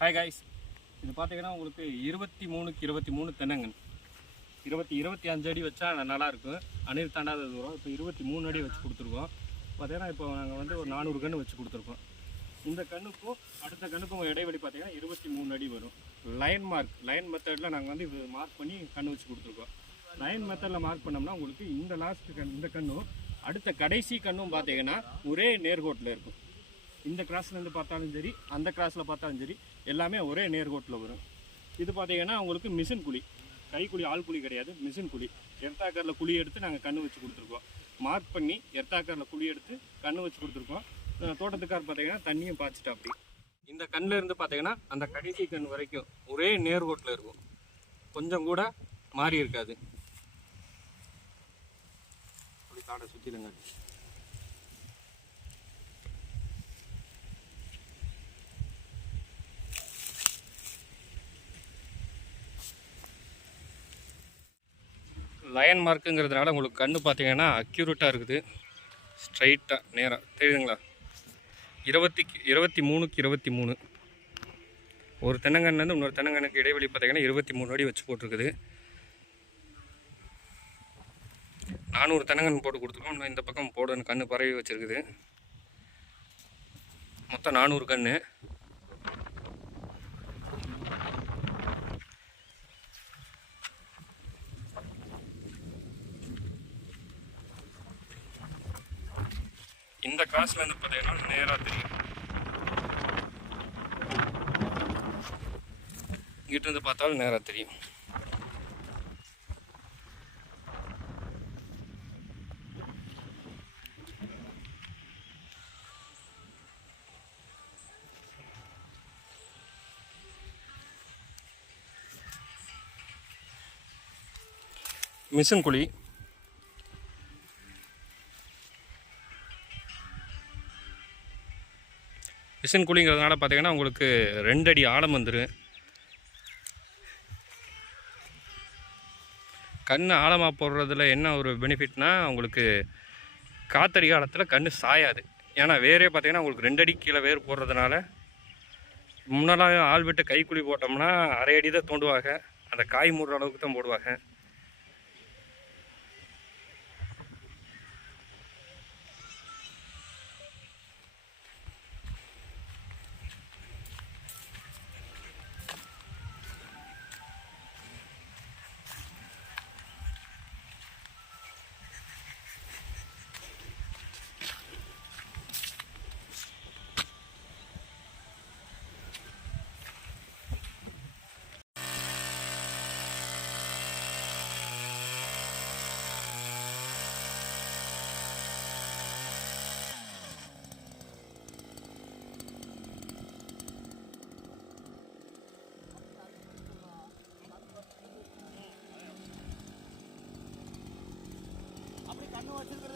Hi guys இது பார்த்தீங்கன்னா உங்களுக்கு இருபத்தி மூணுக்கு இருபத்தி மூணு தென்னங்கன் இருபத்தி இருபத்தி அஞ்சு அடி வச்சா நல்லாயிருக்கும். அணில் தாண்டாத தூரம். இப்போ இருபத்தி மூணு அடி வச்சு கொடுத்துருக்கோம். பார்த்தீங்கன்னா இப்போ நாங்கள் வந்து ஒரு நானூறு கன்று வச்சு கொடுத்துருக்கோம். இந்த கண்ணுக்கும் அடுத்த கண்ணுக்கும் இடைவெளி பார்த்தீங்கன்னா இருபத்தி மூணு அடி வரும். லைன் மார்க் லைன் மெத்தடில் நாங்கள் வந்து இது மார்க் பண்ணி கண்ணு வச்சு கொடுத்துருக்கோம். லைன் மெத்தடில் மார்க் பண்ணோம்னா உங்களுக்கு இந்த லாஸ்ட் கண் இந்த கண்ணும் அடுத்த கடைசி கண்ணும் பார்த்தீங்கன்னா ஒரே நேர்கோட்டில் இருக்கும். இந்த கிராஸ்லேருந்து பார்த்தாலும் சரி அந்த கிராஸில் பார்த்தாலும் சரி எல்லாமே ஒரே நேர்கோட்டில் வரும். இது பார்த்தீங்கன்னா உங்களுக்கு மிஷின் குழி. கைக்குழி ஆள் குழி கிடையாது மிஷின் குழி. எர்த்தாக்கரில் குழி எடுத்து நாங்கள் கண்ணு வச்சு கொடுத்துருக்கோம். மார்க் பண்ணி எர்த்தாக்கரில் குழி எடுத்து கண்ணு வச்சு கொடுத்துருக்கோம். தோட்டத்துக்கார் பார்த்தீங்கன்னா தண்ணியும் பாய்ச்சிட்டா அப்படி. இந்த கண்ணில் இருந்து பார்த்தீங்கன்னா அந்த கடைசி கண் வரைக்கும் ஒரே நேர்கோட்டில் இருக்கும். கொஞ்சம் கூட மாறி இருக்காது. அப்படி காடை சுற்றிடுங்க லயன் மார்க்குங்கிறதுனால உங்களுக்கு கண்ணு பார்த்தீங்கன்னா அக்யூரேட்டாக இருக்குது. ஸ்ட்ரைட்டாக நேராக தெரியுதுங்களா? இருபத்தி இருபத்தி மூணுக்கு இருபத்தி மூணு. ஒரு தென்னங்கன்லேருந்து இன்னொரு தென்னங்கண்ணுக்கு இடைவெளி பார்த்தீங்கன்னா இருபத்தி மூணு அடி வச்சு போட்டிருக்குது. நானூறு தென்னங்கன் போட்டு கொடுத்துருக்கோம். இன்னும் இந்த பக்கம் போடணும். கண்ணு பரவி வச்சுருக்குது. மொத்தம் நானூறு கன்று இந்த கிராஸ்ல இருந்து பார்த்தீங்கன்னா நேராக தெரியும். இங்கிட்ட இருந்து பார்த்தாலும் நேராக தெரியும். மிஷின் குழி. மிஷின் கூலிங்கிறதுனால பார்த்தீங்கன்னா உங்களுக்கு ரெண்டு அடி ஆழம் வந்துடும் கண் ஆழமாக போடுறதுல என்ன ஒரு பெனிஃபிட்னால் உங்களுக்கு காத்தடி காலத்தில் கண் சாயாது. ஏன்னா வேரே பார்த்தீங்கன்னா உங்களுக்கு ரெண்டு அடி கீழே வேர் போடுறதுனால முன்னெல்லாம் ஆள் விட்டு கைக்குழி போட்டோம்னா அரை அடி தான் தோண்டுவாங்க. அந்த காய் மூடுற அளவுக்கு தான் போடுவாங்க. வச்சிருக்க